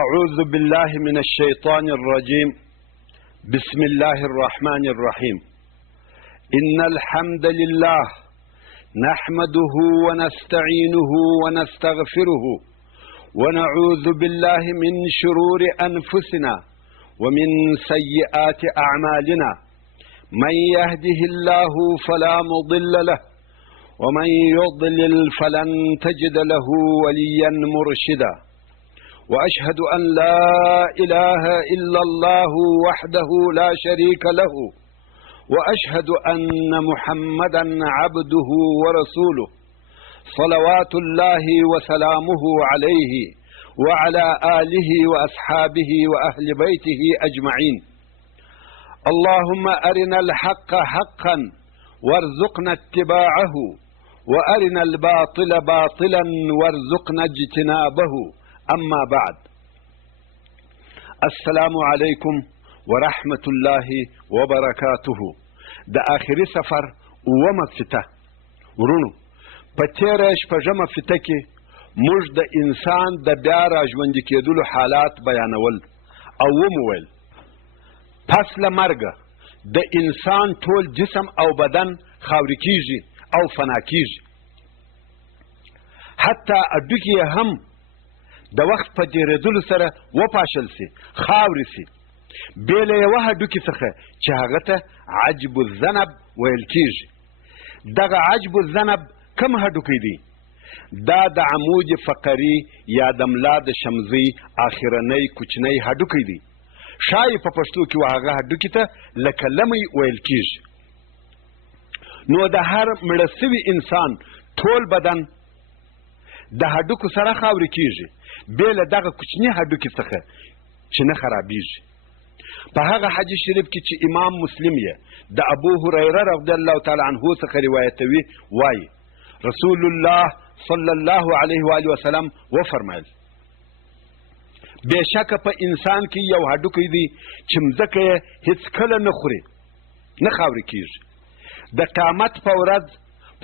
أعوذ بالله من الشيطان الرجيم. بسم الله الرحمن الرحيم. إن الحمد لله نحمده ونستعينه ونستغفره ونعوذ بالله من شرور أنفسنا ومن سيئات أعمالنا. من يهده الله فلا مضل له ومن يضلل فلن تجد له وليا مرشدا. وأشهد أن لا إله إلا الله وحده لا شريك له وأشهد أن محمدا عبده ورسوله صلوات الله وسلامه عليه وعلى آله وأصحابه وأهل بيته أجمعين. اللهم أرنا الحق حقا وارزقنا اتباعه وأرنا الباطل باطلا وارزقنا اجتنابه. أما بعد، السلام عليكم ورحمة الله وبركاته. د آخري سفر اومه فته ورونو په تیره شپږمه فته کې موږ د انسان د بیا راژوندي کېدلو حالات بیانول او ومویل پس له مرګه د انسان ټول جسم او بدن خاورې کیږي او فنا کیږي، حتی هډوکي هم د وخت په تېرېدلو سره وپاشل سي، خاورې سي، بې له یوه هډوکي څخه چې هغه ته عجب الذنب ویل کېږي. دغه عجب الذنب کوم هډوکی دی؟ دا د عمود فقري یا د ملا د شمزۍ آخرنی کوچنی هډوکی دی. ښایي په پښتو کې هغه هډوکي ته لکه لمی ویل کېږي. نو د هر مړه سوي انسان ټول بدن د هډوکو سره خاورې کېږي، بې له دغه کوچني هډوکي څخه چې نه خرابېږي. په هغه حدیث شریف کې چې امام مسلم یې د ابو هریره رضی الله تعالی عنه څخه روایتوي وایي رسول الله صلی الله علیه و آله وسلم وفرمایل بېشکه په انسان کې یو هډوکی دی چې مځکه یې هېڅکله نه خوري، نه خاورې کېږي. د قیامت په ورځ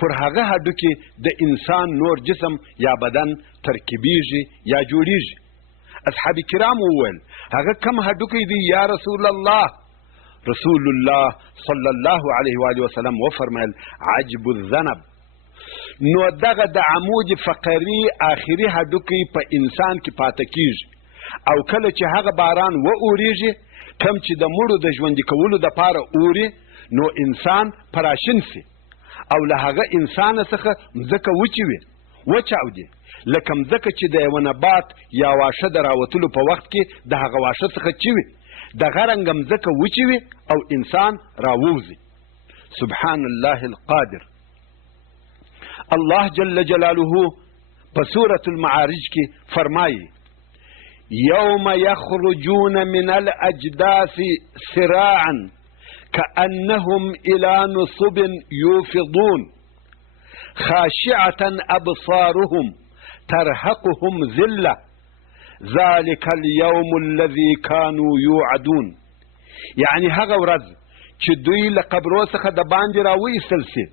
پر هغه هډوکي د انسان نور جسم یا بدن ترکیبیږي یا جوړیږي. اصحاب کرام وویل هغه کم هډوکی دی یا رسول الله؟ رسول الله صلی الله علیه و آله وسلم وفرمایل عجب الذنب. نو دغه د عمود فقري آخري هډوکی په انسان کې پاته کیږي، او کله چې هغه باران واورېږي کم چې د مړو د ژوندي کولو دپاره اوري، نو انسان پراشین سي او له هغه انسانه څخه مځکه وچې وي، وچاودي، لکه مځکه چې د یوه نبات یا واښه د راوتلو په وخت کې د هغه واښه څخه چې وي، دغه رنګه مځکه وچې وي او انسان راووځي. سبحان الله القادر. الله جل جلاله په سورة المعارج کې فرمایي یوم یخرجون من الاجداث سراعا كأنهم إلى نصب يوفضون خاشعة أبصارهم ترهقهم ذلة ذلك اليوم الذي كانوا يوعدون. يعني هغه ورځ چې دوی له قبرو څخه د باندې راوایستل سي،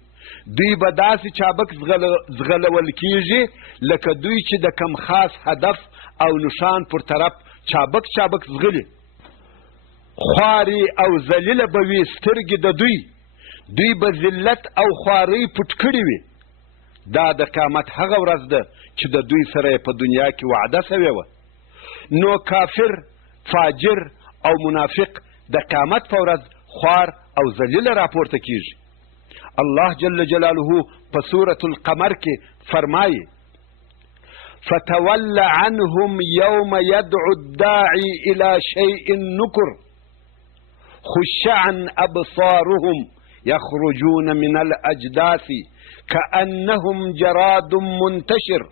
دوی به داسې چابک ځغلول کیږي لکه دوی چې د کم خاص هدف او نشان پر طرف چابک چابک ځغلي. خواري او ذلیله به وي سترګې د دوی به ذلت او خوارۍ پټ کړي وي. دا د قیامت هغه ورځ ده چې د دوی سره په دنیا کې وعده سوې وه. نو کافر، فاجر او منافق د قیامت په ورځ خوار او ذلیله راپورته کیږي. الله جل جلاله په سورة القمر کې فرمایي فتول عنهم يوم يدعو الداعي إلى شيء نكر خشعا أبصارهم يخرجون من الأجداث كأنهم جراد منتشر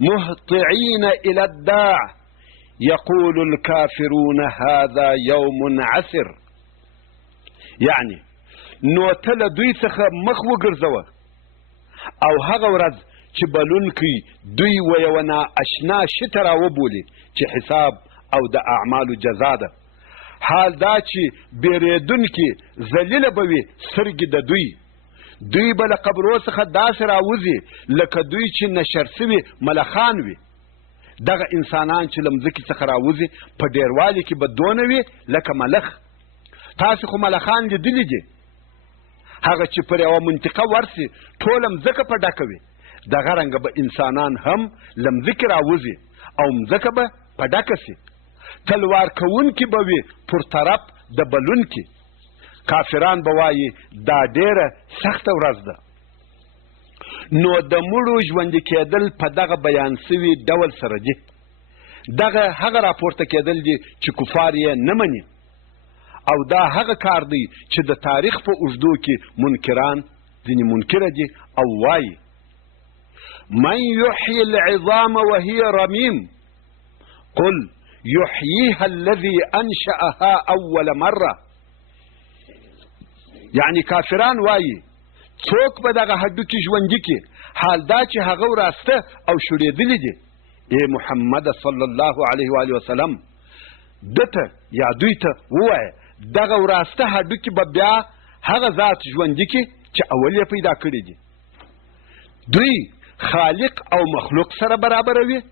مهطعين إلى الداع يقول الكافرون هذا يوم عسر. يعني نو تل دوی څخه مخ وګرځوه او هغه ورځ چې بلونکی دوی و یوه نااشنا شي ته راوبولي چې حساب او د اعمالو جزا ده. حال دا چې بیریدونکي ذلیله به وي سترګې د دوی به له قبرو څخه داسې راوځي لکه دوی چې نشر سوي ملخان وي، دغه انسانان چې له مځکې څخه راوځي په ډیروالي کې به دونه وي لکه ملخ. تاسې خو ملخان لیدلي دي، هغه چې پر یوه منطقه ورسي ټوله مځکه په ډکه وي، دغه رنګه به انسانان هم له مځکې راوځي او مځکه به په ډکه سي. تلوار کوونکي به وي پر طرف د بلونکي. کافران به وایي دا ډیره سخته ورځ ده. نو د مړو ژوندي کېدل په دغه بیان سوي ډول سره دي. دغه هغه راپورته کېدل دي چې کفار یې نه مني، او دا هغه کار دی چې د تاریخ په اوږدو کې منکران ځینې منکره دي او وایي من یحیی العظام وهي رمیم قل یحییها الذي انشأها اول مره. یعنی کافران وایي څوک به دغه هډوکي ژوندي کړي حال دا چې هغه وراسته او شړېدلي دي. ای محمد صلی الله علیه و وسلم دته یا دوی ته ووایه دغه وراسته هډوکي به بیا هغه ذات ژوندي کړي چې اول یې پیدا کړي دي. دوی خالق او مخلوق سره برابروي.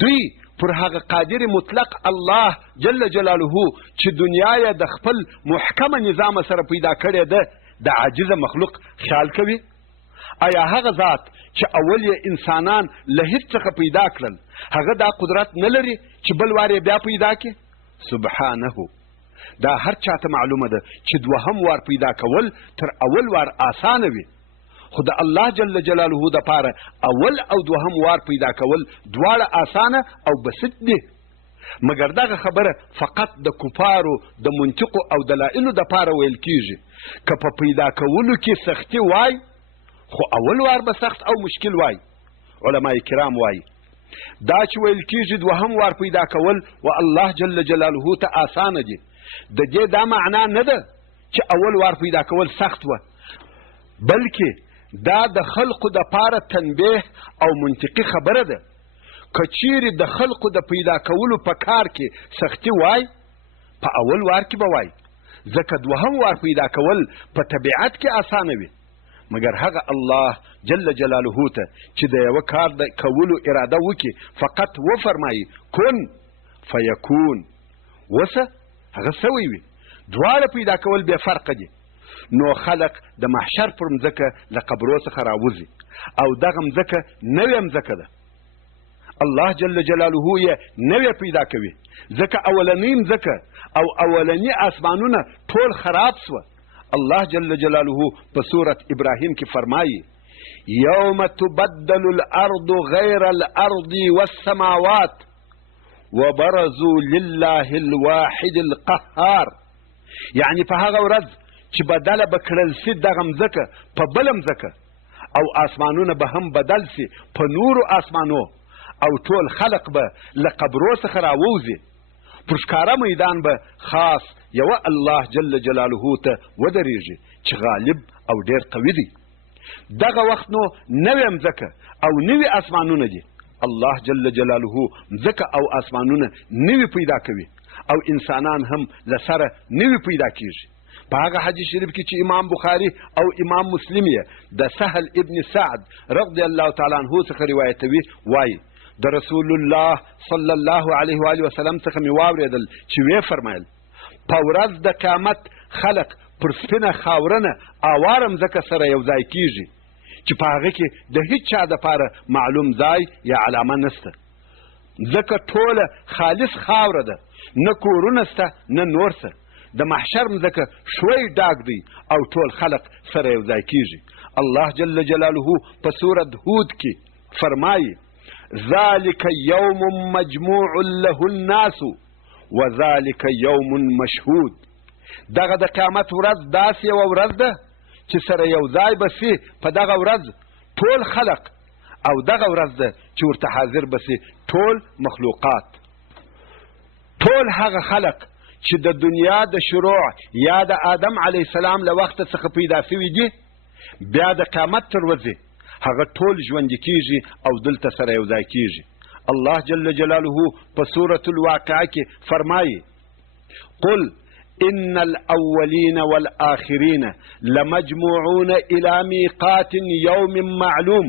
دوی پر هغه قادر مطلق الله جل جلاله چې دنیا یې د خپل محکمه نظام سره پیدا کړې ده د عاجزه مخلوق خیال کوي. آیا هغه ذات چې اول یې انسانان له هیڅ څخه پیدا کړل هغه دا قدرت نه لري چې بل وار یې بیا پیدا کړي؟ سبحانه. دا هر چاته معلومه ده چې دوهم وار پیدا کول تر اول وار آسانه وي، خو د الله جل جلاله د پاره اول او دوهم وار پیدا کول دواړه آسانه او بسیط دي. مګر دغه خبره فقط د کفارو د منطقو او دلایلو د پاره ویل کیږي. که په پیدا کولو کې سختی وای خو اول وار به سخت او مشکل وای. علما کرام وای دا چې ویل کیږي دوهم وار پیدا کول و الله جل جلاله ته آسانه دي، د دې دا معنا نه ده چې اول وار پیدا کول سخت و، بلکې دا د خلقو د پاره تنبیه او منطقي خبره ده. که چیرې د خلقو د پیدا کولو په کار کې سختی وای په اول وار کې به وای، ځکه دوهم وار پیدا کول په طبیعت کې آسانه وي. مګر هغه الله جل جلاله ته چې د یوه کار د کولو اراده وکړي فقط وفرمایي کن فیکون، وسه هغه سوی وي. دواړه پیدا کول بې فرقه دي. نو خلق د محشر پر مځکه له قبرو څخه راوځي او دغه مځکه نوې مځکه ده. الله جل جلاله یې نوې پیدا کوي، ځکه اولنۍ مځکه او اولني آسمانونه ټول خراب سوه. الله جل جلاله په سورة ابراهیم کې فرمایي یوم تبدل الارض غیر الارض والسماوات وبرزوا لله الواحد القهار. یعنی په هغه ورځ چې بدله به کړل سي دغه مځکه په بله مځکه او آسمانونه به هم بدل سي په نورو آسمانو او ټول خلق به له قبرو څخه راووځي. پر ښکاره میدان به خاص یوه الله جل جلاله ته ودرېږي چې غالب او ډېر قوي دی. دغه وخت نو نوې مځکه او نوي آسمانونه دي. الله جل جلاله مځکه او آسمانونه نوي پیدا کوي او انسانان هم له سره نوي پیدا کیږي. په هغه حدیث شریف کې چې امام بخاري او امام مسلم یې د سهل ابن سعد رضی الله تعالی عنه څخه روایتوي وایي د رسول الله صلی الله علیه و آله وسلم څخه مې واورېدل چې ویې فرمایل په ورځ د قیامت خلق پر سپینه خاورنه اواره مځکه سره یو ځای کیږي چې په هغه کې د هیڅ چا دپاره معلوم ځای یا علامه نسته. ځکه ټوله خالص خاوره ده، نه کورونه سته نه نور څه. د محشر مځکه شوی ډاک دی او ټول خلق سره یو ځای کیږي. الله جل جلاله په سورة هود کې فرمایي ذلك يوم مجموع له الناس وذلك يوم مشهود. دغه د قیامت ورځ داسې یوه ورځ ده چې سره یو ځای به سي په دغه ورځ ټول خلق او دغه ورځ ده چې ورته حاضر به سي ټول مخلوقات. ټول هغه خلق چې د دنیا د شروع یا د آدم علیه السلام له وخته څخه پیدا سوي دي بیا د قیامت تر ورځې هغه ټول ژوندي کیږي او دلته سره یو ځای کیږي. الله جل جلاله په سورة الواقعه کې فرمایي قل ان الاولین والآخرین لمجموعون الى میقات یوم معلوم.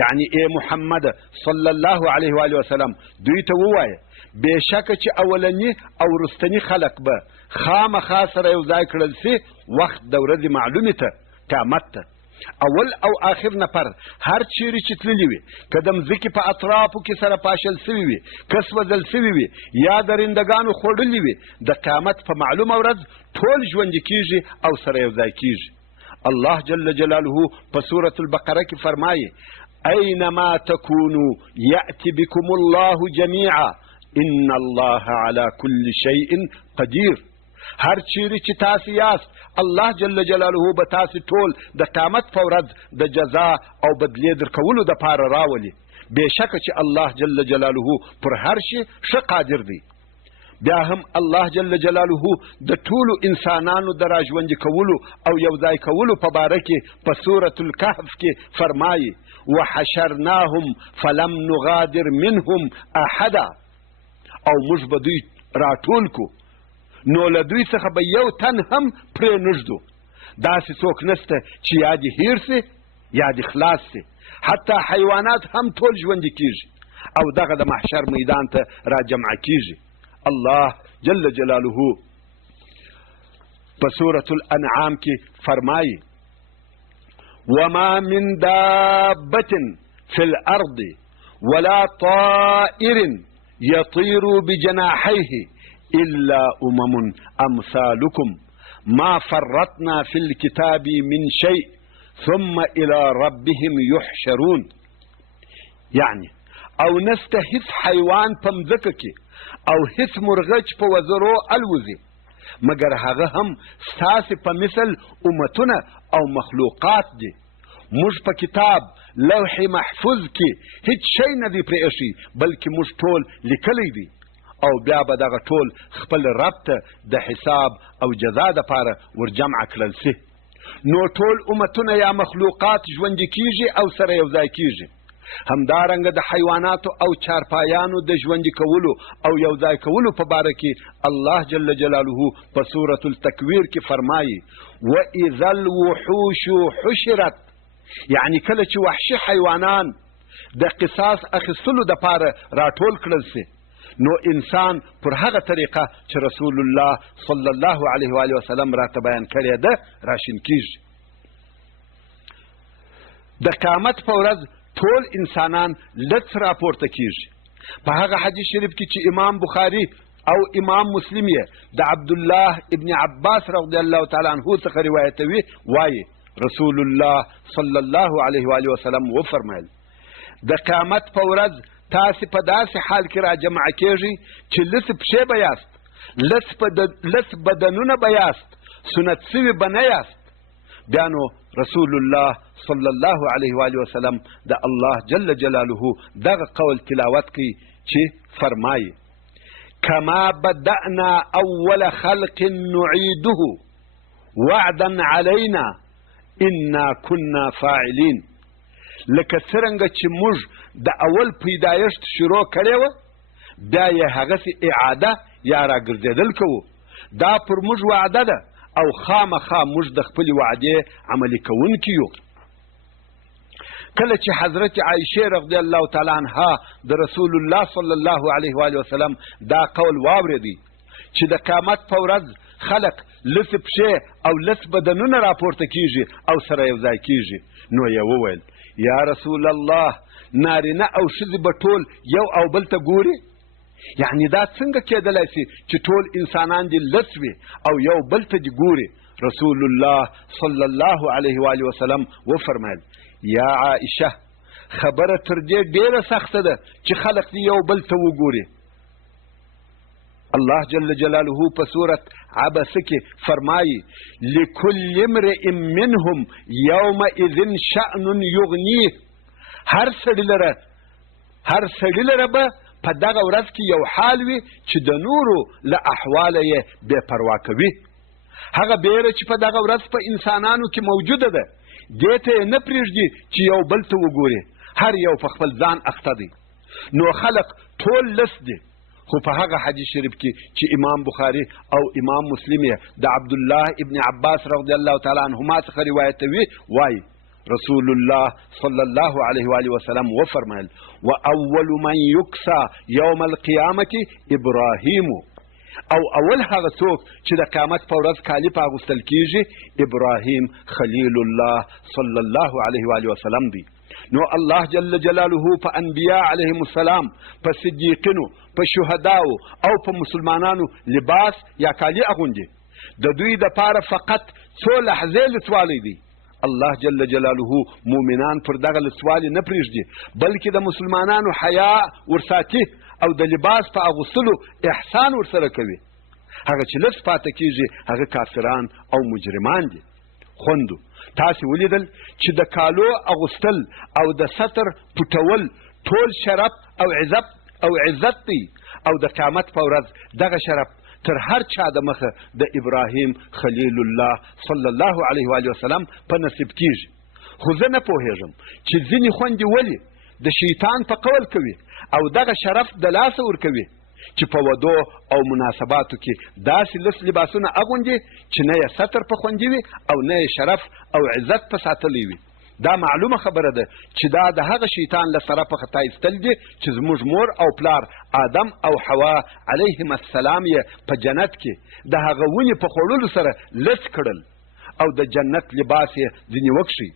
یعنی ای محمد صلی الله علیه و آله وسلم دوی ته ووایه بېشکه چې اولني او وروستني خلق به خامخا سره یو ځای کړل سي وخت د ورځې معلومې ته قیامت ته اول او آخر نفر هر چیرې چې تللي وي که د مځکې په اطرافو کې سره پاشل سوي وي که سوځل سوي وي یا درندګانو خوړلي وي د قیامت په معلومه ورځ ټول ژوندي کیږي او سره یو ځای کیږي الله جل جلاله په سورة البقره کې فرمایي اینما تکونوا یأتی بکم الله جمیعا ان الله على كل شيء قدیر هر چیرې چې تاسو یاست الله جل جلاله به تاسو ټول د قیامت په ورځ د جزا او بدلې درکولو دپاره راولي بېشکه چې الله جل جلاله پر هر شي ښه قادر دی بیا هم الله جل جلاله د ټولو انسانانو د راژوندي کولو او یو ځای کولو په باره کې په سورة الکهف کې فرمایي وحشرناهم فلم نغادر منهم احدا او موږ به دوی راټول کو نو له دوی څخه به یو تن هم پرې نږدو داسې څوک نسته چې یا دې هیر سي یا دې خلاص سي حتی حیوانات هم ټول ژوندي کیږي او دغه د محشر میدان ته را جمع کیږي الله جل جلاله په سورة الانعام کې فرمایي وما من دابة في الارض ولا طائر يطير بجناحيه إلا أمثالكم ما فرطنا في الكتاب من شيء ثم إلى ربهم يحشرون يعني او نسته هیڅ حیوان په مځکه کې او هیڅ مرغه چې په وزرو الوزي مګر هغه هم ستاسې په مثل امتونه او مخلوقات دي موږ په کتاب لوح محفوظ کې هیڅ شی نه دی پرې ایښی بلکې موږ ټول لیکلی دی او بیا به دغه ټول خپل رب ته د حساب او جزا دپاره ورجمع کړل سي نو ټول امتونه یا مخلوقات ژوندي کیږي او سره یو ځای کیږي همدارنګه د حیواناتو او چارپایانو د ژوندي کولو او یو ځای کولو په باره کې الله جل جلاله په سورة التکویر کې فرمایي واذا الوحوش حشرت یعنی کله چې وحشي حیوانان د قصاص اخیستلو دپاره راټول کړل سي نو انسان پر هغه طریقه چې رسول الله صلی الله علیه و آله وسلم راته بیان کړې ده راشین کیږي د قیامت په ورځ ټول انسانان لڅ راپورته کیږي په هغه حدیث شریف کې چې امام بخاري او امام مسلم یې د عبدالله ابن عباس رضی الله تعالی عنه څخه روایتوي وایي رسول الله صلی الله علیه و آله وسلم وفرمایل د قیامت په ورځ تاسې په داسې حال کې را جمع کیږئ چې لڅ پښې به یاست لڅ بدنونه به یاست سنت سوي به نه یاست بیا نو رسول الله صلی الله علیه و آله وسلم د الله جل جلاله دغه قول تلاوت کوي چې فرمایي کما بدأنا اول خلق نعيده وعدا علينا انا كنا فاعلين لکه څرنګه چې موږ د اول پیدایښت شروع کړې وه بیا یې هغسې اعاده یا راګرځېدل کوو دا پر موږ وعده ده او خامخا موږ د خپلې وعدې عملي کوونکي یو کله چې حضرت عایشه رضی الله تعالی عنها د رسول الله صلی الله علیه و آله وسلم دا قول واورېدی چې د قیامت په ورځ خلق لڅ پښې او لڅ بدنونه راپورته کیږي او سره یو ځای کیږي نو یې وویل یا رسول الله نارینه او ښځې به ټول یو او بل ته ګوري یعنی دا څنګه کېدلی سي چې ټول انسانان دې لڅ وي او یو بل ته دې ګوري رسول الله صلی الله علیه و آله وسلم وفرمایل یا عائشه خبره تر دې ډېره سخته ده چې خلق دې یو بل ته وګوري الله جل جلاله په سورة عبس کې فرمایي لكل امرئ منهم يومئذ شأن یغنیه هر سړي لره به په دغه ورځ کې یو حال وي چې د نورو له احواله یې بې پروا کوي هغه بیره چې په دغه ورځ په انسانانو کې موجوده ده دې ته یې نه پرېږدي چې یو بل ته وګوري هر یو په خپل ځان اخته دی نو خلق ټول لس دي خو په هغه حدیث شریف کې چې امام بخاري او امام مسلم یې د عبدالله ابن عباس رضی الله تعالی عنهما څخه روایتوي وایي رسول الله صلی الله علیه و آله وسلم وفرمایل واول من یکسا یوم القیامت ابراهیم، او اول هغه څوک چې د قیامت په ورځ کالي په اغوستل کیږي ابراهیم خلیل الله صلی الله علیه و آله وسلم دی. نو الله جل جلاله په انبیاء علیهم السلام، په صدیقینو، په شهداو او په مسلمانانو لباس یا کالي اغوندي. د دوی د پاره فقط څو لحظې لسوالی دی. الله جل جلاله مؤمنان پر دغه لسوالي نه پرېږدي، بلکې د مسلمانانو حیا ورساتي او د لباس په اغوستلو احسان ورسره کوي. هغه چې لس پاته کیږي هغه کافران او مجرمان دي. خوندو تاسې ولیدل چې د کالو اغوستل او د ستر پټول ټول شرف او عزت دی، او د قیامت په ورځ دغه شرف تر هر چا د مخه د ابراهیم خلیل الله صلی الله علیه و آله وسلم په نصیب کیږي. خو زه نه پوهیږم چې ځینې خویندې ولې د شیطان په قول کوي او دغه شرف د لاسه ورکوي چې په ودو او مناسباتو کې داسې لس لباسونه اغوندي چې نه یې ستر په خوندي وي او نه یې شرف او عزت په ساتلی وي. دا معلومه خبره ده چې دا د هغه شیطان له سره په خطا ایستل دي چې زموږ مور او پلار آدم او حوا علیهم السلام یې په جنت کې د هغه ونې په خوړلو سره لس کړل او د جنت لباس یې ځینې وکشي،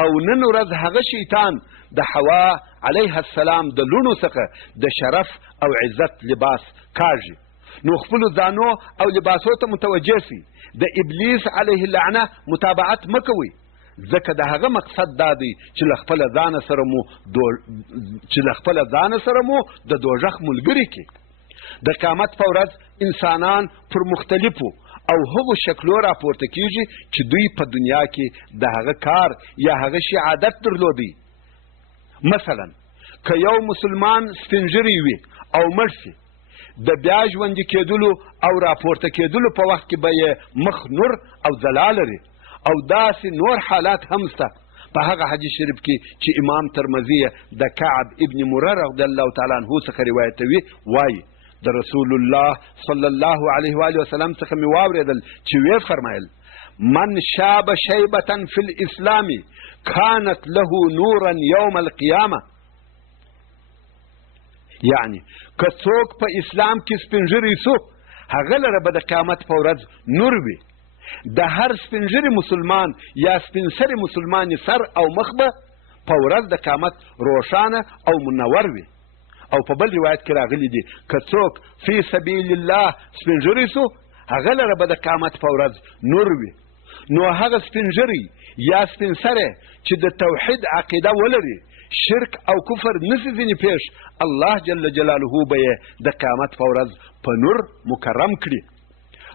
او نن ورځ هغه شیطان د حوا علیه السلام د لوڼو څخه د شرف او عزت لباس کاږي. نو خپلو ځانو او لباسو ته متوجه سي، د ابلیس علیه اللعنه متابعت مه کوئ، ځکه د هغه مقصد دا دی چې له خپله ځانه سره مو د دوژخ ملګري کړي. د قیامت په ورځ انسانان پر مختلفو او هغو شکلو راپورته کیږي چې دوی په دنیا کې د هغه کار یا هغه شي عادت درلودي. مثلا که یو مسلمان سپینږیری وي او مړ سي، د بیا ژوندي کېدلو او راپورته کېدلو په وخت کې به یې مخ نور او ځلا لري، او داسې نور حالات هم شته. په هغه حدیث شریف کې چې امام ترمذي د کعب ابن مرره رضی الله تعالی عنه څخه روایتوي وایي د رسول الله صلی الله علیه و آله وسلم څخه مې واورېدل چې ویې فرمایل من شاب شیبة فی الاسلام کانت له نورا یوم القیامه، یعنی که څوک په اسلام کې سپینږیری سو هغه لره به د قیامت په ورځ نور وي. د هر سپینږیري مسلمان یا سپین سري مسلمان سر او مخ به په ورځ د قیامت روښانه او منور وي. او په بل روایت کې راغلی دي که څوک فی سبیل الله سپینږیری سو هغه لره به د قیامت په ورځ نور وي. نو هغه سپینږیری یا سپین سری چې د توحید عقیده ولري، شرک او کفر نسی ځینې پیش، الله جل جلاله به یې د قیامت په ورځ په نور مکرم کړي.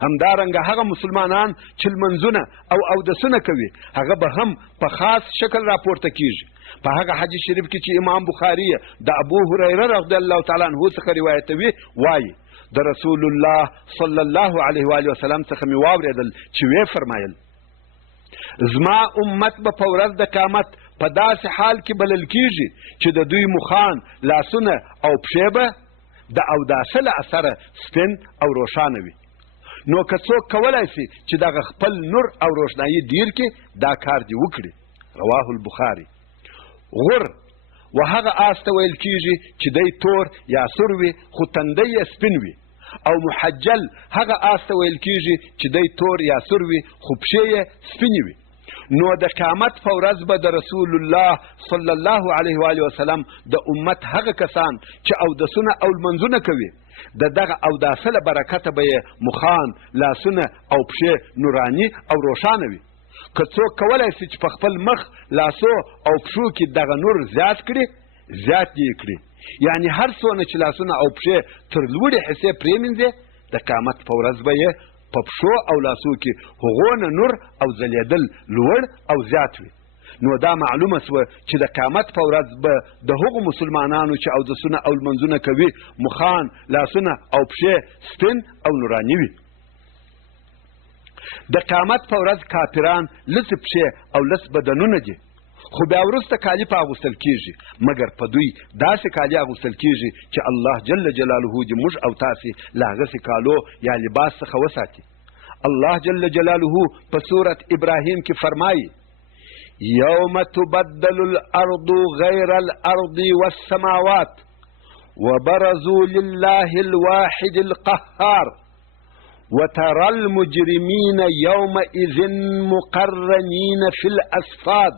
همدارنګه هغه مسلمانان چې لمنځونه او اودسونه کوي هغه به هم په خاص شکل راپورته کیږي. په هغه حدیث شریف کې چې امام بخاري د ابو هریره رضی الله تعالی عنه څخه روایتوي وایي د رسول الله صلی الله علیه و آله وسلم څخه مې واورېدل چې ویې فرمایل زما امت به په ورځ د قیامت په داسې حال کې بلل کیږي چې د دوی مخان، لاسونه او پښې به د اوداسه له اثره سپین او روښانه وي. نو که څوک کولی سي چې دغه خپل نور او روښنایي ډیر کړي دا کار دې وکړي. رواه البخاري. غر و هغه آس ته ویل کیږي چې دی تور یا سور وي خو تندی یې سپین وي، او محجل هغه آس ته ویل کیږي چې دی تور یا سور وي خو پښې یې سپینې وي. نو د قیامت په ورځ به د رسول الله صلی الله علیه و آله وسلم د امت هغه کسان چې اودسونه او لمنځونه کوي د دغه اوداسه له برکته به یې مخان، لاسونه او پښې نوراني او روښانه وي. که څوک کولی سي چې په خپل مخ، لاسو او پښو کې دغه نور زیات کړي، زیات یې کړي، یعنی هر څونه چې لاسونه او پښې تر لوړې حصې پرېمینځي د قیامت په ورځ به یې په پښو او لاسو کې هغونه نور او ځلېدل لوړ او زیات وي. نو دا معلومه سوه چې د قیامت په ورځ به د هغو مسلمانانو چې اودسونه او لمنځونه کوي مخان، لاسونه او پښې سپین او نوراني وي. د قیامت په ورځ کافران لس پښې او لس بدنونه دي، خو بیا وروسته کالي په اغوستل کیږي، مګر په دوی داسې کالي اغوستل کیږي چې الله جل جلاله دې موږ او تاسې له هغسې کالو یا لباس څخه وساتي. الله جل جلاله په سورت ابراهیم کې فرمایي يوم تبدل الأرض غير الأرض والسماوات وبرزوا لله الواحد القهار وترى المجرمين يومئذ مقرنين في الأصفاد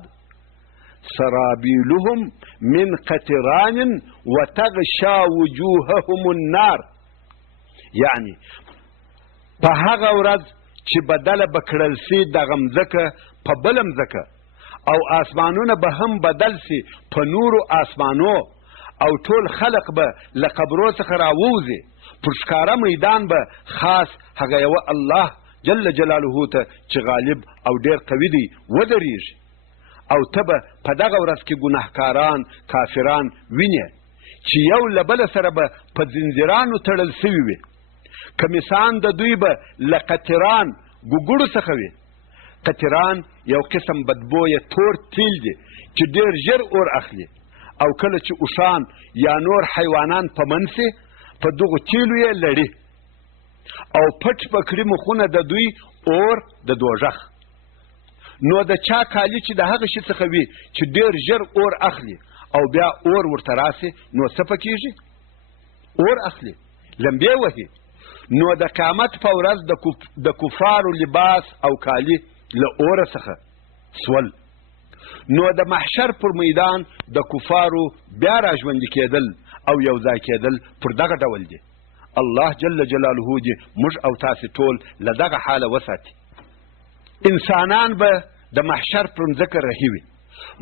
سرابيلهم من قطران وتغشى وجوههم النار. يعني په هغه ورځ چې بدله به کړل سي دغه مځکه په بله مځکه او آسمانونه به هم بدل سي په نورو آسمانو او ټول خلق به له قبرو څخه راووځي. پر ښکاره میدان به خاص هغه یوه الله جل جلاله ته چې غالب او ډېر قوي دی ودرېږي او ته به په دغه ورځ کې ګناهکاران کافران وینې چې یو له بله سره به په زنځیرانو تړل سوي وي. کمیسان د دوی به له قطران ګوګړو څخه وي. قطران یو قسم بدبویه تور تیل دی چې ډېر ژر اور اخلي او کله چې اوښان یا نور حیوانان په منځ په دغو تیلو یې لړي او پټ پکړي مخونه د دوی اور د دوژخ. نو د چا کالي چې د هغه شي څخه وي چې ډېر ژر اور اخلي او بیا اور ورته راسي نو څه پکېږي؟ اور اخلي، لمبې وهي. نو د قیامت په ورځ د کفارو لباس او کالي له اوره څخه سول. نو د محشر پر میدان د کفارو بیا راژوندي کېدل او یو ځای کېدل پر دغه ډول دی. الله جل جلاله دې موږ او تاسې ټول له دغه حاله وساتي. انسانان به د محشر پر مځکه رهي وي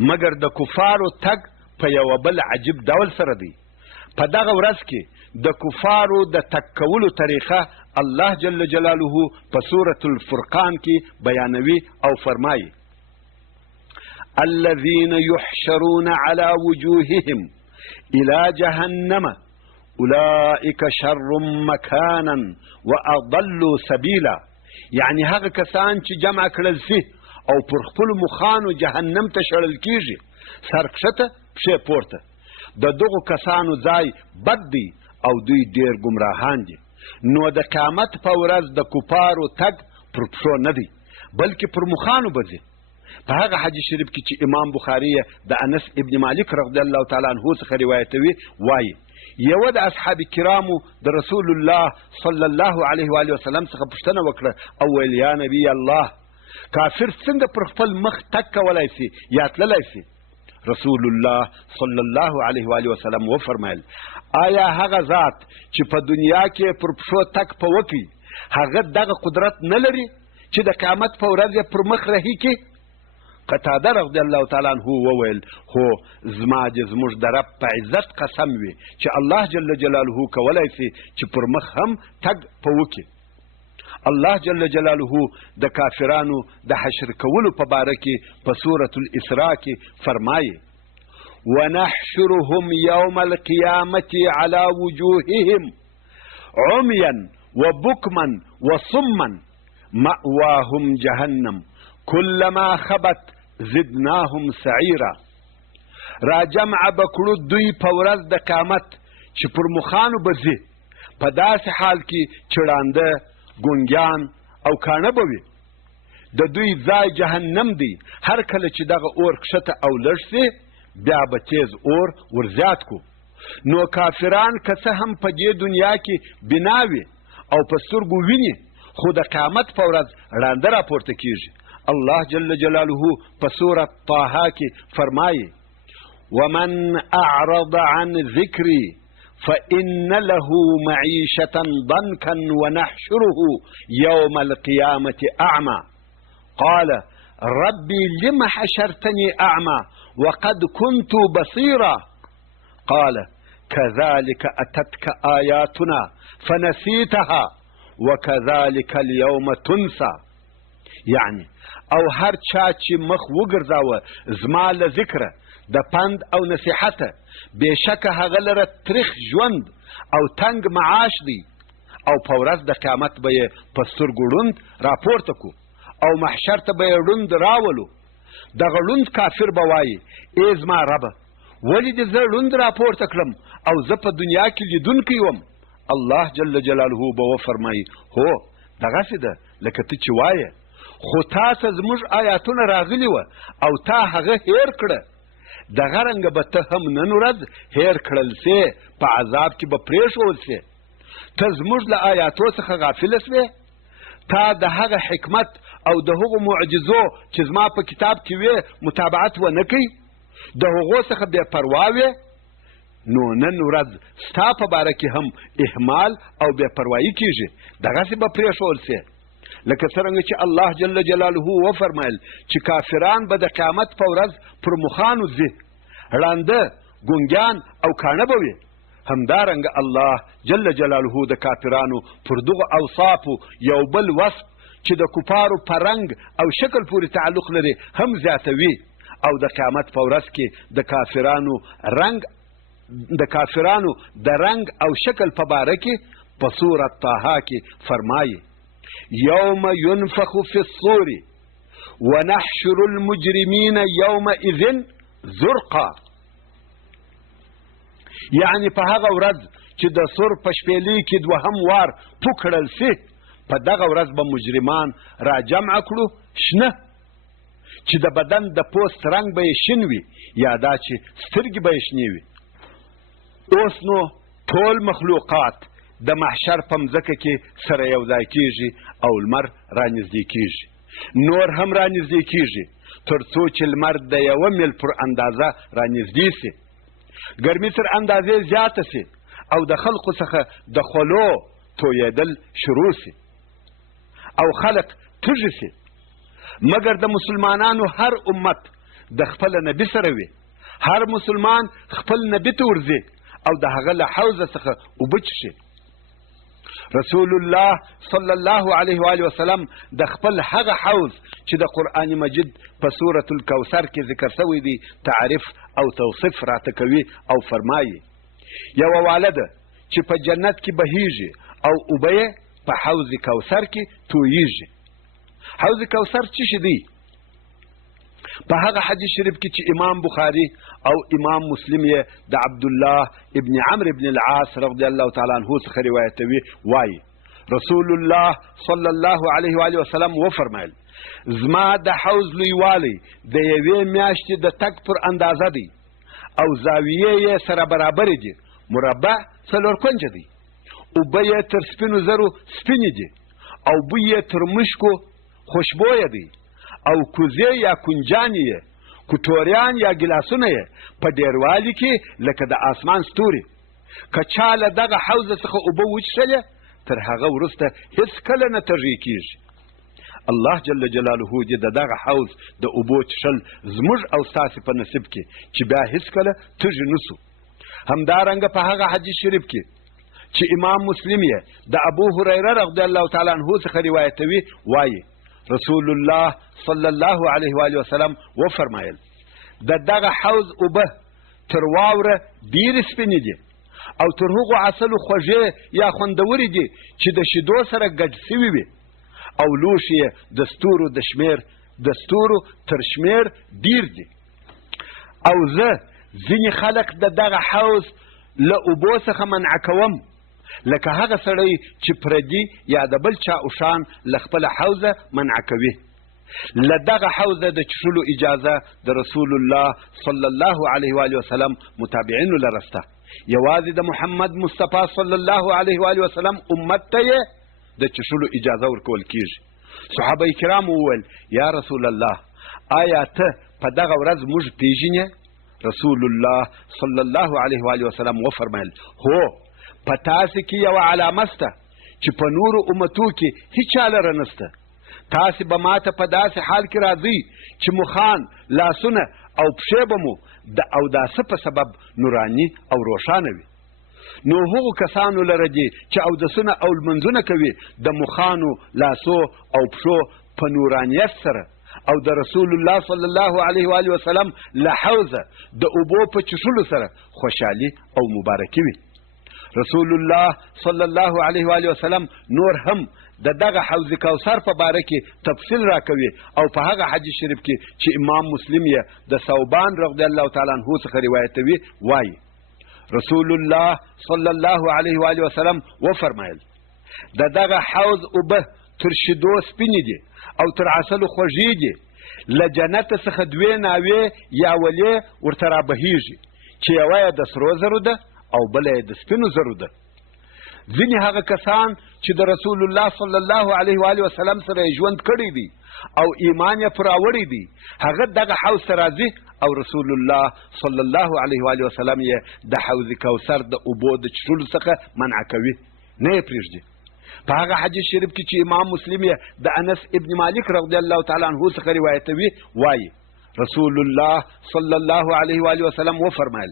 مګر د کفارو تګ په یوه بل عجیب ډول سره دی. په دغه ورځ کې د کفارو د تک کولو طریقه الله جل جلاله په سورة الفرقان کې بیانوي او فرمایي: الذين يحشرون على وجوههم إلى جهنم أولئك شر مكانا وأضل سبيلا. يعني هغه کسان چې جمع کړل سي او پر خپلو مخانو جهنم ته شړل کیږي سر کښته پښې پورته، د دغو کسانو ځای بد دی او دوی ډېر ګمراهان دي. نو د قیامت په ورځ د کفارو تګ پر پښو نه دی بلکې پر مخانو به ځي. په هغه حدیث شریف کې چې امام بخاري د انس ابن مالک رضی الله تعالی عنه څخه روایتوي وایي یوه د اصحاب کرامو د رسول الله صلی الله علیه و آله وسلم څخه پوښتنه وکړه او ویل: یا نبی الله، کافر څنګه پر خپل مخ تګ کولی سي یا تللی سي؟ رسول الله صلی الله علیه و آله وسلم وفرمایل: آیا هغه ذات چې په دنیا کې پر پښو تګ په وکړي هغه دغه قدرت نه لري چې د قیامت په ورځ یې پر مخ رهي کړي؟ قتاده رضی الله تعالی عنه وویل: هو، زما دې زموږ د رب په عزت قسم وي چې الله جل جلاله کولی سي چې پر مخ هم تګ په وکړي. الله جل جلاله د کافرانو د حشر کولو په باره کې په سورة الاسراء کې فرمایي: ونحشرهم يوم القيامة على وجوههم عميا وبكما وصما مأواهم جهنم كلما خبت زدناهم سعيرا. را جمع بکړو دوی په ورځ د قیامت چې پر مخانو به ځي په داسې حال کې چې ړانده، ګونګیان او کاڼه به وي. د دوی ځای جهنم دی. هر کله چې دغه اور کښته او لږ سي بیا به تیز اور ورزیات کو. نو کافران که څه هم په دې دنیا کې بنا وي او په سترګو ویني خو د قیامت په ورځ ړانده راپورته کیږي. الله جل جلاله په سورة طه کې فرمایي: ومن اعرض عن ذکری فإن له معيشة ضنكا ونحشره يوم القيامة أعمى قال ربي لم حشرتني أعمى وقد كنت بصيرا قال كذلك أتتك آياتنا فنسيتها وكذلك اليوم تنسى. يعني او هر چا چې مخ وګرځاوه زما له ذکره د پند او نصیحته بېشکه هغه لره تریخ ژوند او تنگ معاش دی او په ورځ د قیامت به یې په سترګو ړوند راپورته کو او محشر ته به یې ړوند راولو. دغه ړوند کافر به وایي: ای زما ربه، ولې دې زه ړوند راپورته کړم او زه په دنیا کې لیدونکی وم؟ الله جل جلاله به وفرمایي: هو، دغسې ده لکه ته چې وایې. خو تا ته زموږ آیاتونه راغلي وه او تا هغه هیر کړه. دغه رنګه به ته هم نن ورځ هیر کړل سې، په عذاب کې به پرېښول سې. ته زموږ له آیاتو څخه غافله سوې. تا د هغه حکمت او د هغو معجزو چې زما په کتاب کې وې متابعت ونه کوي، د هغو څخه بې پروا وې. نو نن ورځ ستا په باره کې هم اهمال او بې پروایي کېږي، دغسې به پرېښول سې. لکه څرنګه چې الله جل جلاله وفرمایل چې کافران به د قیامت په ورځ پر مخانو ځي، ړانده، ګونګیان او کاڼه به وي. همدارنګه الله جل جلاله د کافرانو پر دغو اوصافو یو بل وصف چې د کفارو په رنګ او شکل پورې تعلق لري هم زیاتوي، او د قیامت په ورځ کې د کافرانو د رنګ او شکل په باره کې په سورة طه کې فرمایي: یوم ینفخ فی الصور ونحشر المجرمین یومئذ زرقا. یعنی په هغه ورځ چې د سور په شپېلۍ کې دوهم وار پوکړل سي، په دغه ورځ به مجرمان را جمع کړو شنه، چې د بدن د پوست رنګ به یې شین وي، یا دا چې سترګې به یې شنې وي. اوس نو ټول مخلوقات د محشر په مځکه کې سره یو ځای کېږي او لمر رانږدې کېږي، نور هم رانږدې کېږي، تر څو چې لمر د یوه میل پر اندازه رانږدې سي، ګرمي تر اندازې زیاته سي او د خلقو څخه د خولو تویېدل شروع سي او خلق تږي سي. مګر د مسلمانانو هر امت د خپل نبي سره وي، هر مسلمان خپل نبي ته ورځي او د هغه له حوضه څخه اوبه څښي. رسول الله صلی الله علیه و آله وسلم د خپل هغه حوض چې د قرآن مجید په سورة الکوثر کې ذکر شوی دی تعریف او توصیف راته کوي او فرمایي: یوه واله ده چې په جنت کې بهیږي او اوبه یې په حوض کوثر کې توییږي. حوض کوثر څه شی دی؟ په هغه حدیث شریف کې چې امام بخاري او امام مسلم یې د عبدالله ابن عمرو ابن العاص رضی الله تعالی عنه څخه روایتوي، وایي رسول الله صلی الله علیه و آله وسلم وفرمایل: زما د حوض لویوالی د یوې میاشتې د تګ پر اندازه دی او زاویې یې سره برابرې دي، مربع 4 کونجه دی، اوبه یې تر سپینو زرو سپینې دي او بوی یې تر مشکو خوشبویه دی، او کوزې یا کنجانې یې، کټوریان یا ګلاسونه یې په ډیروالي کې لکه د آسمان ستوري. که چا له دغه حوض څخه اوبه وڅښلې، تر هغه وروسته هیڅ کله نه تږی کېږي. الله جل جلاله دې د دغه حوض د اوبو څښل زموږ او ستاسې په نصیب کې چې بیا هیڅکله تږي نسو. همدارنګه په هغه حدیث شریف کې چې امام مسلم یې د ابو هریره رضی الله تعالی عنه څخه روایتوي، وایي رسول الله صلی الله علیه و آله وسلم وفرمایل: د دغه حوض اوبه تر واوره ډېرې سپینې دي او تر هغو عسلو خوږې یا خوندورې دي چې د شیدو سره ګډ سوي وي، او لوښي یې د ستورو تر شمېر ډېر دي. او زه ځینې خلک د دغه حوض له اوبو څخه منع کوم، لکه هغه سړی چې پردي یا د بل چا اوښان له خپله حوضه منع کوي. له دغه حوضه د څښلو اجازه د رسول الله صلی الله علیه و آله وسلم متابعینو لره شته. یوازې د محمد مصطفی صلی الله علیه و آله وسلم امت ته یې د څښلو اجازه ورکول کیږي. صحابه کرام وویل: یا رسول الله، آیا ته په دغه ورځ موږ پیژنې؟ رسول الله صلی الله علیه و آله وسلم وفرمایل: هو، په تاسې کې یوه علامه شته چې په نورو امتو کې هیچا لره نشته. تاسې به ماته په داسې حال کې راځئ چې مخان، لاسونه او پښې به مو د اوداسه په سبب نوراني او روښانه وي. نو هغو کسانو لره دي چې اودسونه او لمنځونه کوي د مخانو، لاسو او پښو په نورانیت سره او د رسول الله صلی الله علیه و آله وسلم له حوضه د اوبو په څښلو سره خوشحالي او مبارکي وي. رسول الله صلی الله علیه و آله وسلم نور هم د دغه حوض کوثر په باره کې تفصیل راکوي او په هغه حدیث شریف کې چې امام مسلم یې د ثوبان رضی الله تعالی عنه څخه روایتوي، وایي رسول الله صلی الله علیه و آله وسلم وفرمایل: د دغه حوض اوبه تر شیدو سپینې دي او تر عسلو خوږې دي. له جنت څخه 2 ناوې یا ولې ورته رابهیږي چې یوه یې د سرو زرو ده او بله یې د سپینو زرو ده. ځینې هغه کسان چې د رسول الله صلی الله علیه و آله وسلم سره یې ژوند کړی دی او ایمان یې پرې راوړی دی، هغه دغه حوض ته راځي او رسول الله صلی الله علیه و آله وسلم یې د حوض کوثر د اوبو د څښلو څخه منع کوي، نه یې پرېږدي. په هغه حدیث شریف کې چې امام مسلم یې د انس ابن مالک رضی الله تعالی عنه څخه روایتوي، وایي رسول الله صلی الله علیه و آله وسلم وفرمایل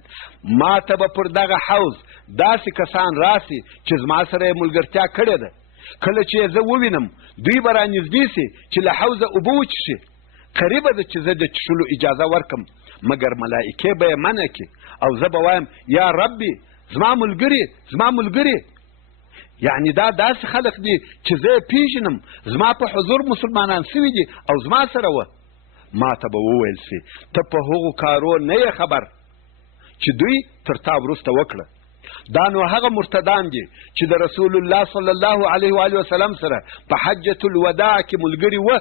ما ته به پر دغه حوض داسې کسان راسي چې زما سره یې ملګرتیا کړې ده، کله چې زه ووینم دوی به رانږدې سي چې له حوضه اوبه وڅښي، قریبه ده چې زه د څښلو اجازه ورکم، مګر ملایکې به یې منع کړي او زه به وایم یا ربي زما ملګري. یعنی دا داسې خلق دي چې زه یې پیژنم، زما په حضور مسلمانان سوي دي او زما سره وه. ما ته به وویل سي ته په هغو کارو نه یې خبر چې دوی تر تا وروسته وکړه. دا نو هغه مرتدان دي چې د رسول الله صلی الله علیه و آله وسلم سره په حجة الوداع کې ملګري وه،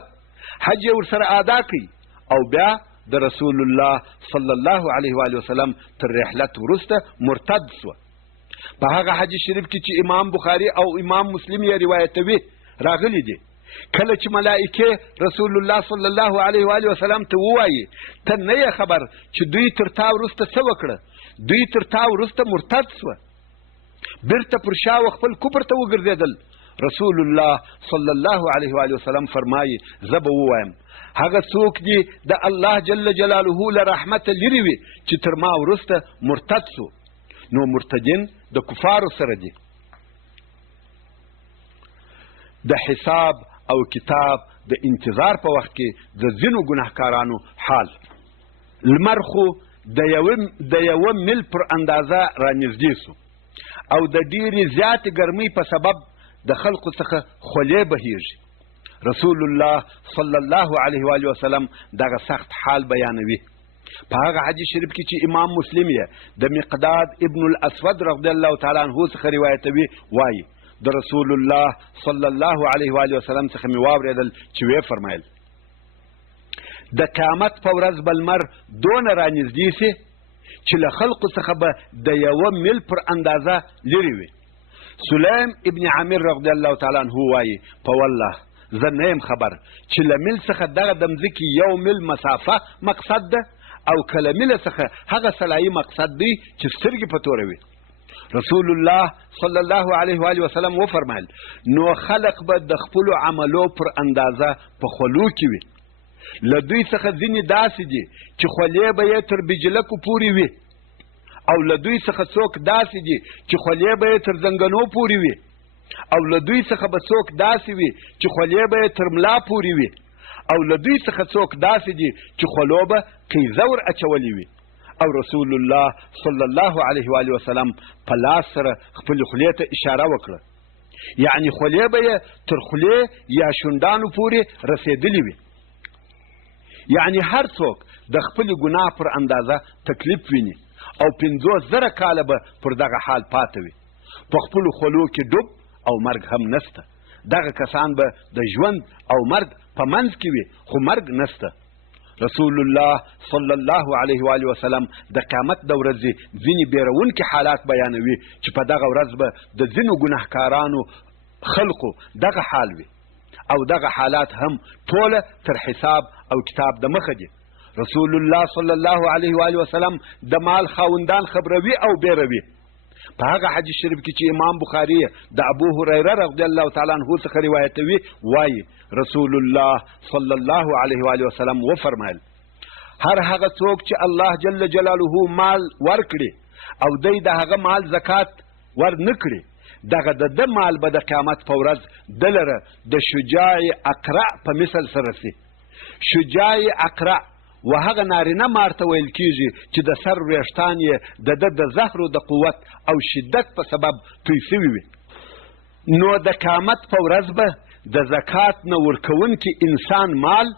حج یې ورسره ادا کړي او بیا د رسول الله صلی الله علیه و آله وسلم تر رحلت وروسته مرتد سوه. په هغه حدیث شریف کې چې امام بخاري او امام مسلم یې روایتوي راغلی دي، کله چې ملائکه رسول الله صلی الله علیه و آله وسلم ته ووایي ته نه یې خبر چې دوی تر تا وروسته څه وکړه، دوی تر تا وروسته مرتد سوه، بیرته پر شا خپل کفر ته وګرځېدل. رسول الله صلی الله علیه و آله وسلم فرمایي زه به ووایم هغه څوک دي د الله جل جلاله له رحمته لرې وي چې تر ما وروسته مرتد سو. نو مرتدین د کفارو سره دي. د حساب او کتاب د انتظار په وخت کې د ځینو ګناهکارانو حال، لمر خو د یوه میل پر اندازه رانږدې سو او د ډېرې زیاتې ګرمۍ په سبب د خلقو څخه خولې بهیږي. رسول الله صلی الله علیه و آله وسلم دغه سخت حال بیانوي. په هغه حدیث شریف کې چې امام مسلم یې د مقداد ابن الاسود رضی الله تعالی عنه څخه روایتوي، وایي د رسول الله صلی الله علیه و آله وسلم څخه مې واورېدل چې ویې فرمایل د قیامت په ورځ به لمر دونه رانږدې سي چې له خلقو څخه به د یوه میل پر اندازه لرې وي. سلیم ابن عامر رضی الله تعالی عنه وایي په والله زه نه یم خبر چې له میل څخه دغه د مځکې 1 میل مسافه مقصد ده او که له میله څخه هغه سلایي مقصد دی چې سترګې په توره وي. رسول الله صلی الله علیه و آله وسلم وفرمایل نو خلق به د خپلو عملو پر اندازه په خولو کې وي. له دوی څخه ځینې داسې دي چې خولې به یې تر بجلکو پورې وي او له دوی څخه څوک داسې دي چې خولې به یې تر زنګنو پورې وي او له دوی څخه به څوک داسې وي چې خولې به یې تر ملا پورې وي او له دوی څخه څوک داسې دي چې خولو به قیزور اچولي وي. او رسول الله صلی الله علیه و آله وسلم په لاس سره خپل خولې ته اشاره وکړه، یعنی خولې به یې تر خولې یا شونډانو پورې رسېدلې وي. یعنی هر څوک د خپل ګناه پر اندازه تکلیف ویني او 50,000 کاله به پر دغه حال پاته وي. په خپلو خولو کې ډوب او مرګ هم نسته. دغه کسان به د ژوند او مرګ په منځ کې وي خو مرګ نسته. رسول الله صلی الله علیه و آله وسلم د قیامت د ورځې ځینې بیرونکي حالات بیانوي چې په دغه ورځ به د ځینو ګناهکارانو خلقو دغه حال وي او دغه حالات هم ټوله تر حساب او کتاب د مخه دي. رسول الله صلی الله علیه و آله وسلم د مال خاوندان خبروي او بیروي. په هغه حدیث شریف کې چې امام بخاري د ابو هريره رضی الله تعالی عنه څخه روایتوي، وایي رسول الله صلی الله علیه و آله وسلم وفرمایل هر هغه څوک چې الله جل جلاله مال ورکړي او دی د هغه مال زکات ور نکړي، دغه د مال به د قیامت په ورځ دلره د شجاع اقرع په مثل سره سي. شجاع اقرع و هغه نارینه مار ته ویل کیږي چې د سر ویښتان یې د زهرو د قوت او شدت په سبب توی سوي وي. نو د قیامت په ورځ به د زکات نه ورکوونکي انسان مال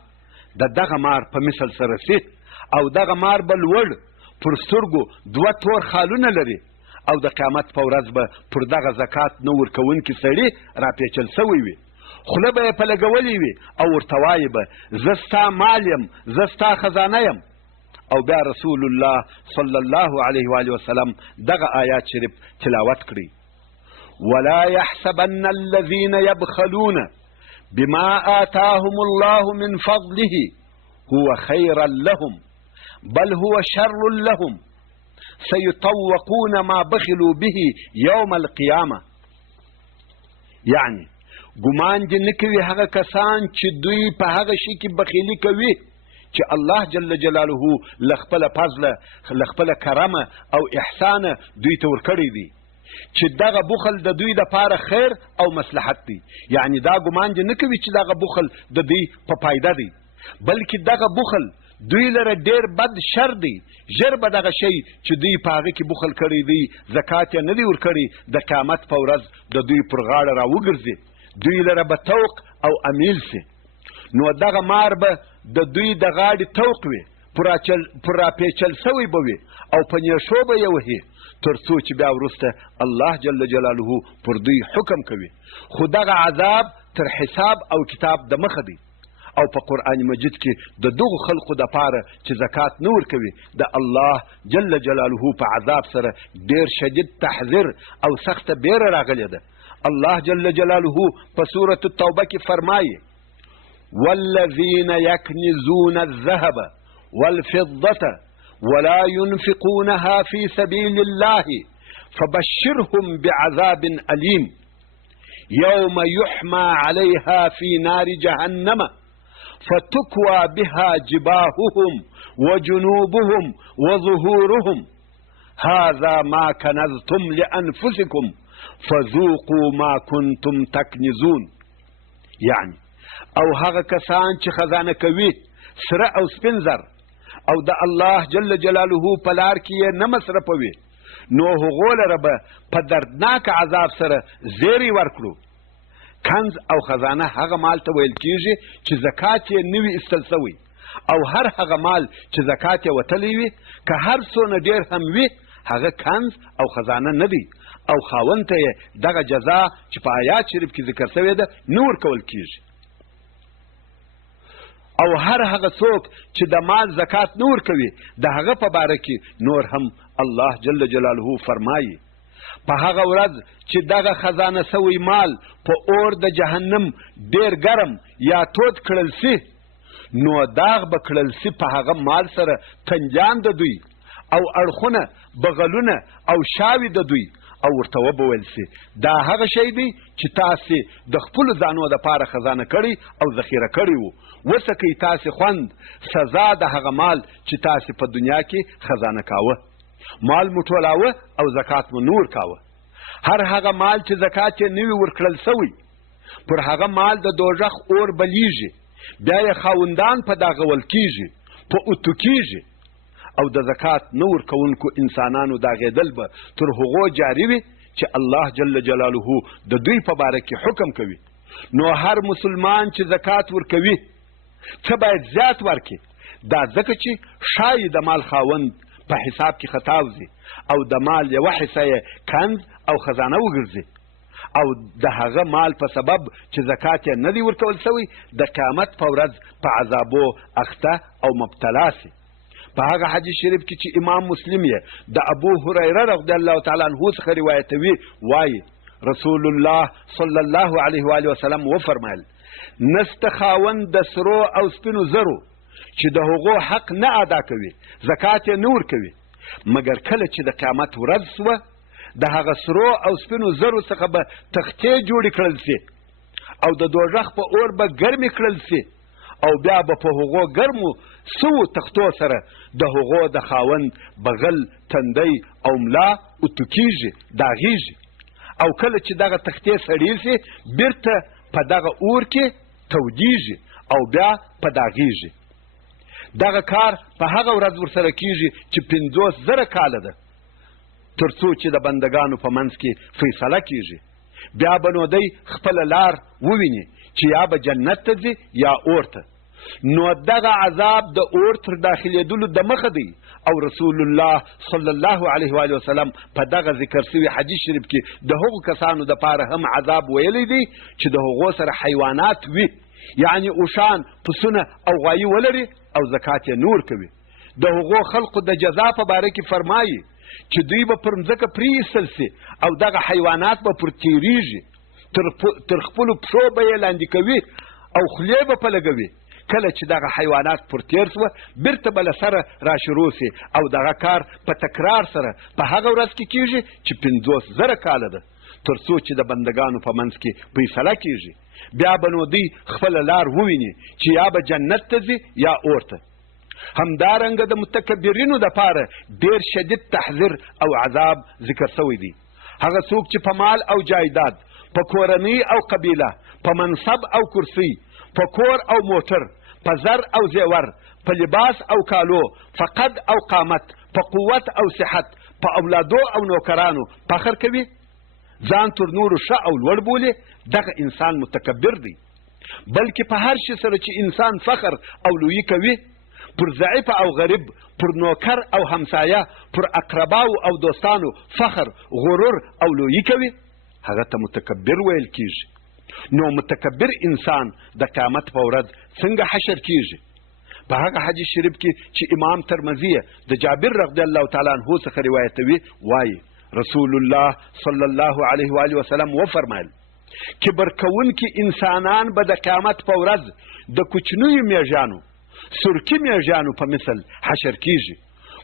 د دغه مار په مثل سره سي او دغه مار به لوړ پر سترګو 2 تور خالونه لري او د قیامت په ورځ به پر دغه زکات نه ورکوونکي سړي راپیچل سوی وي. خوله به یې په لګولې وي او ورته وایي به زه ستا مال یم، زه ستا خزانه یم. او بیا رسول الله صلی الله علیه و وسلم دغه آیات شریف تلاوت کړي: ولا يحسبن الذين يبخلون بما آتاهم الله من فضله هو خيرا لهم بل هو شر لهم سيطوقون ما بخلوا به يوم القيامة. یعنی ګمان دې نه کوي هغه کسان چې دوی په هغه شي کې بخیلي کوي چې الله جل جلاله له خپله فضله له خپله کرمه او احسانه دوی ته ورکړی دی، چې دغه بخل د دوی دپاره خیر او مصلحت دی. یعنی دا ګمان دې نه کوي چې دغه بخل د دوی په فایده دی، بلکې دغه بخل دوی لره ډیر بد شر دی. ژر به دغه شی چې دوی په هغه کې بخل کړی دی زکات یې نه دی ورکړی، د قیامت په ورځ د دوی پر غاړه راوګرځي، دوی لره به توق او امیل سي. نو دغه مار به د دوی د غاړې توق وي، پر راپیچل سوی به وي او په نیشو به یې وهي، تر څو چې بیا وروسته الله جل جلاله پر دوی حکم کوي. خو دغه عذاب تر حساب او کتاب د مخه دی. او په قرآن مجید کې د دغو خلقو دپاره چې زکات نه ورکوي د الله جل جلاله په عذاب سره ډیر شدید تحذير او سخته بیره راغلې ده. الله جل جلاله په سورة التوبه کې فرمایي: والذین یکنزون الذهب والفضة ولا ينفقونها في سبيل الله فبشرهم بعذاب أليم يوم يحمى عليها في نار جهنم فتكوى بها جباههم وجنوبهم وظهورهم هذا ما كنزتم لأنفسكم فذوقوا ما كنتم تكنزون. يعني او هغه کسان چې خزانه کوي سره او سپین زر او د الله جل جلاله په لار کې نه مصرفوي، نو هغو لره به په دردناک عذاب سره زیری ورکړو. کنز او خزانه هغه مال ته ویل کیږي چې زکات یې نه وي ایستل سوی، او هر هغه مال چې زکات یې وتلی وي که هر څونه ډیر هم وي هغه کنز او خزانه نه دی، او خاوند ته یې دغه جزا چې په آیات شریف کې ذکر سوې ده نه ورکول کیږي. او هر هغه څوک چې د مال زکات نه ورکوي د هغه په باره کې نور هم الله جل جلاله فرمایي: په هغه ورځ چې دغه خزانه سوی مال په اور د جهنم ډیر ګرم یا تود کړل سي، نو داغ به کړل سي په هغه مال سره تنجان د دوی او اړخونه بغلونه او شاوي د دوی، او ورته وبویل سي دا هغه شی دی چې تاسې د خپلو ځانو دپاره خزانه کړی او ذخیره کړی وو، وسکئ تاسې خوند سزا د هغه مال چې تاسې په دنیا کې خزانه کاوه. مال مو ټولاوه او زکات مو نور کاوه. هر هغه مال چې زکات یې نه وي ورکړل سوی پر هغه مال د دوژخ اور بلیږي، بیا یې خاوندان په داغول کیږي، په اوتو کیږي، او د زکات نه ورکوونکو انسانانو داغېدل به تر هغو جاري وي چې الله جل جلاله د دوی په باره کې حکم کوي. نو هر مسلمان چې زکات ورکوي څه باید زیات ورکړي، دا ځکه چې ښایي د مال خاوند په حساب کې خطا وځي او د مال یوه حصه یې کنز او خزانه وګرځي، او د هغه مال په سبب چې زکات یې نه دی ورکول سوی د قیامت په ورځ په عذابو اخته او مبتلا سي. په هغه حدیث شریف کې چې امام مسلم یې د ابو هریره رضی الله تعالی عنه څخه روایتوي، وایي رسول الله صلی الله علیه و آله وسلم وفرمایل: نسته خاوند د سرو او سپینو زرو چې د هغو حق نه ادا کوي، زکات یې نه ورکوي، مګر کله چې د قیامت ورځ سوه د هغه سرو او سپینو زرو څخه به تختې جوړې کړل سي او د دوژخ په اور به ګرمې کړل سي، او بیا به په هغو ګرمو سوو تختو سره د هغو د خاوند بغل، تندی او ملا اوتو کیږي، داغیږي، او کله چې دغه تختې سړې سي بیرته په دغه اور کې تودیږي او بیا په داغیږي. دغه کار په هغه ورځ ورسره کیږي چې 50,000 کاله ده، تر څو چې د بندگانو په منځ کې فیصله کیږي. بیا به نو دی خپله لار وویني چې یا به جنت ته ځي یا اور ته، نو دغه عذاب د اور تر داخلېدلو د مخه دی او رسول الله صلی الله علیه و آله وسلم په دغه ذکر شوي حدیث شریف کې د هغو کسانو دپاره هم عذاب ویلی دی چې د هغو سره حیوانات وي، یعنی اوښان، پسونه او غوایي ولري او زکات یې نور کوي. د هغو خلقو د جزا په باره کې فرمایي چې دوی به پر مځکه پرېیستل سي او دغه حیوانات به پر تیریږي، تر خپلو پښو به یې لاندې کوي او خولې به په لګوي. کله چې دغه حیوانات پر تیر سوه بیرته به له سره راشروع سي او دغه کار په تکرار سره په هغه ورځ کې کیږي چې 50,000 کاله ده، تر څو چې د بندګانو په منځ کې فیصله کیږي. بیا به نو دوی خپله لار وویني چې یا به جنت ته ځي یا اور ته. همدارنګه د متکبرینو دپاره ډېر شدید تحذیر او عذاب ذکر شوی دی. هغه څوک چې په مال او جایداد، په کورنۍ او قبیله، په منصب او کرسۍ، په کور او موټر، په زر او زیور، په لباس او کالو، په قد او قامت، په قوت او صحت، په اولادو او نوکرانو فخر کوي، ځان تر نورو ښه او لوړ بولي، دغه انسان متکبر دی. بلکې په هر شي سره چې انسان فخر او لویي کوي، پر ضعیف او غریب، پر نوکر او همسایه، پر اقرباو او دوستانو فخر، غرور او لویي کوي، هغه ته متکبر ویل کیږي. نو متکبر انسان د قیامت په ورځ څنګه حشر کیږي؟ په هغه حدیث شریف کې چې امام ترمذي د جابر رضی الله تعالی عنه څخه روایتوي، وایي رسول الله صلی الله علیه و آله وسلم وفرمایل کبر کوونکي انسانان به د قیامت په ورځ د کوچنیو میږیانو، سرکي میږیانو په مثل حشر کیږي.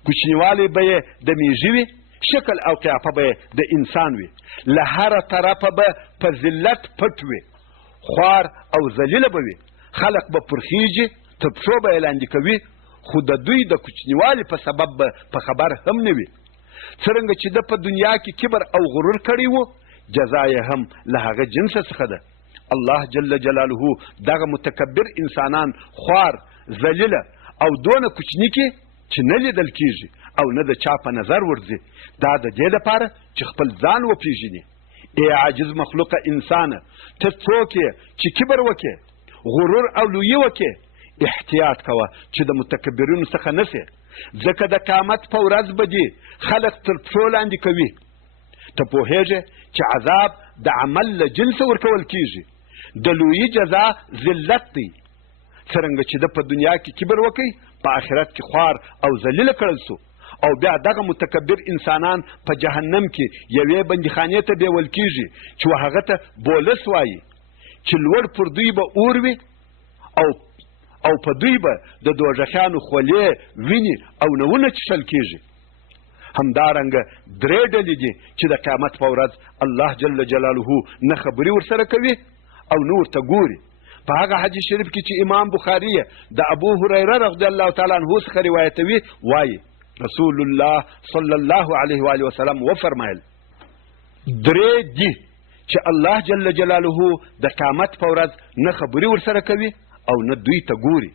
کوچنیوالی به یې د میږي وي، شکل او قیافه به د انسان وي، له هره طرفه به په ذلت پټ وي، خوار او ذلیله به وي، خلق به پرخیږي، تر پښو به یې لاندې کوي، خو د دوی د کوچنیوالي په سبب به په خبر هم نه وي. څرنګه چې ده په دنیا کې کبر او غرور کړی و، جزا یې هم له هغه جنسه څخه ده. الله جل جلاله دغه متکبر انسانان خوار، ذلیله او دونه کوچني کې چې نه لیدل کیږي او نه د چا په نظر ورځي، دا د دې لپاره چې خپل ځان وپېژني. ای عاجز مخلوقه انسانه، ته څوک یې چې کبر وکې، غرور او لویي وکې؟ احتیاط کوه چې د متکبرینو څخه نه سې، ځکه د قیامت په ورځ به دې خلق تر پښو لاندې کوي. ته پوهېږې چې عذاب د عمل له جنسه ورکول کیږي. د لویي جزا ذلت دی. څرنګه چې ده په دنیا کې کبر وکړي، په آخرت کې خوار او ذلیله کړل سو، او بیا دغه متکبر انسانان په جهنم کې یوې بندیخانې ته بیول کیږي چې هغه ته بولس وایي، چې لوړ پر دوی به اور وي او په دوی به د دوزخیانو خولې، وینې او نونه چښل کیږي. همدارنګه درې ډلې دي چې د قیامت په ورځ الله جل جلاله نه خبرې ورسره کوي او نه ورته ګوري. په هغه حدیث شریف کې چې امام بخاري د ابو هریره رضی الله تعالی عنه څخه روایتوي، وایي رسول الله صلی الله علیه و آله وسلم وفرمایل درې دي چې الله جل جلاله د قیامت په ورځ نه خبرې ورسره کوي او نه دوی ته ګوري.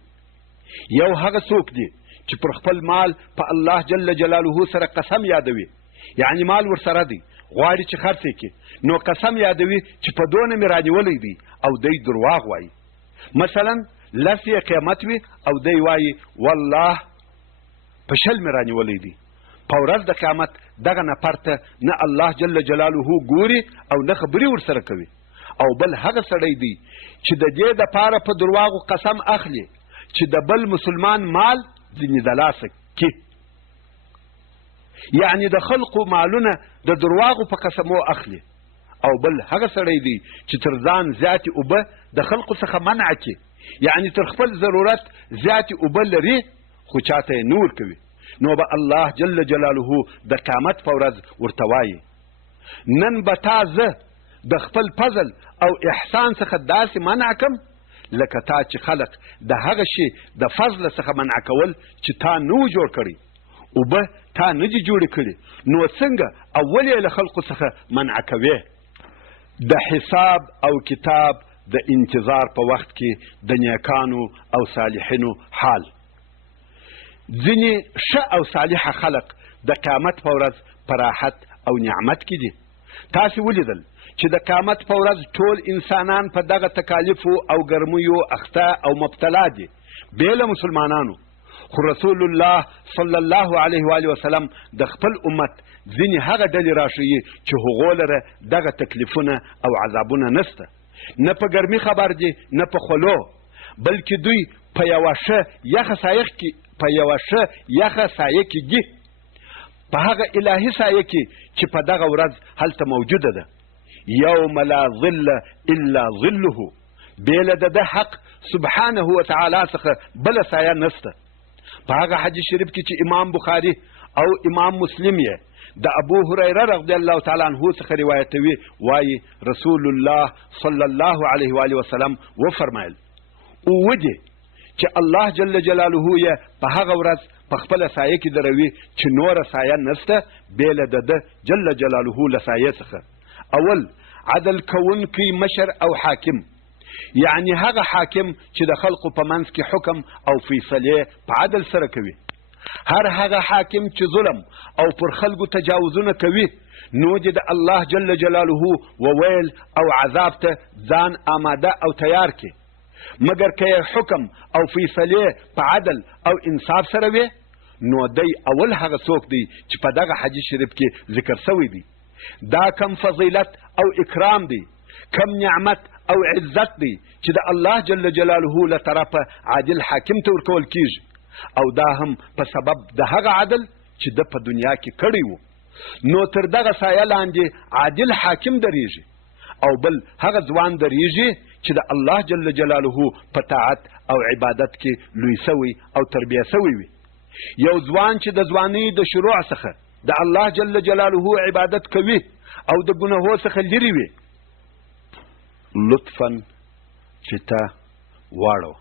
یو هغه څوک دی چې پر خپل مال په الله جل جلاله سره قسم یادوي، یعنی مال ورسره دی، غواړي چې خرڅ کړي، نو قسم یادوي چې په دونه مې رانیولی دی او دی درواغ وایي. مثلا 10 قیمت وي او دی وایي والله په 20 مې رانیولی دی. په ورځ د قیامت دغه نفر ته نه الله جل جلاله ګوري او نه خبرې ورسره کوي. او بل هغه سړی دی چې د دې دپاره په درواغو قسم اخلي چې د بل مسلمان مال ځینې د لاسه کې، یعنی د خلقو مالونه د درواغو په قسمو اخلي. او بل هغه سړی دی چې تر ځان زیاتې اوبه د خلقو څخه منع کړي، یعنی تر خپل ضرورت زیاتې اوبه لري خو چاته یې نه ورکوي. نو به الله جل جلاله د قیامت په ورځ ورته وایي نن به تا زه د خپل فضل او احسان څخه داسې منع کم لکه تا چې خلق د هغه شي د فضل څخه منع کول چې تا نه جوړ کړي، اوبه تا نه دي جوړې کړي، نو څنګه اول یې له خلقو څخه منع کوې؟ د حساب او کتاب د انتظار په وخت کې د نیکانو او صالحینو حال. ځینې ښه او صالحه خلق د قیامت په ورځ په راحت او نعمت کې دي. تاسې ولیدل چې د قیامت په ورځ ټول انسانان په دغه تکالیفو او ګرمیو اخته او مبتلا دي، بې له مسلمانانو. خو رسول الله صلی الله علیه و آله وسلم د خپل امت ځینې هغه ډلې راښیي چې هغو لره دغه تکلیفونه او عذابونه نسته، نه په ګرمي خبر دي نه په خولو، بلکې دوی په یوه ښه یخه سایه کې دي، په هغه الهي سایه کې چې په دغه ورځ هلته موجوده ده. یوم لا ظل الا ظله، بېله د ده حق سبحانه وتعالی څخه بله سایه نسته. په هغه حدیث شریف کې چې امام بخاري او امام مسلم یې د ابو هریره رضی الله تعالی عنه څخه روایتوي، وایي رسول الله صلی الله علیه و آله وسلم وفرمایل: اوودې چې الله جل جلاله یې په هغه ورځ په خپله سایه کې دروي چې نوره سایه نسته بېله د ده جل جلاله له سایې څخه. اول عدل کوونکی مشر او حاکم، یعنی هغه حاکم چې د خلقو په منځ کې حکم او فیصلې په عدل سره کوي. هر هغه حاکم چې ظلم او پر خلقو تجاوزونه کوي نو د الله جل جلاله وویل او عذاب ته ځان آماده او تیار کړي، مګر که حکم او فیصلې په عدل او انصاف سره وي نو دی اول هغه څوک دی چې په دغه حدیث شریف کې ذکر شوی دی. دا کم فضیلت او اکرام دی، کم نعمت او عزت دی چې د الله جل جلاله له طرفه عادل حاکم ته ورکول کیږي، او دا هم په سبب د هغه عدل چې د په دنیا کې کړی وو. نو تر دغه سایه لاندې عادل حاکم دریږي، او بل هغه ځوان دریږي چې د الله جل جلاله په طاعت او عبادت کې لوی سوی او تربیه سوی وي. یو ځوان چې د ځوانۍ د شروع څخه د الله جل جلاله عبادت کوي او د ګناهو څخه لرې وي، لطفاً چې ته واړوه.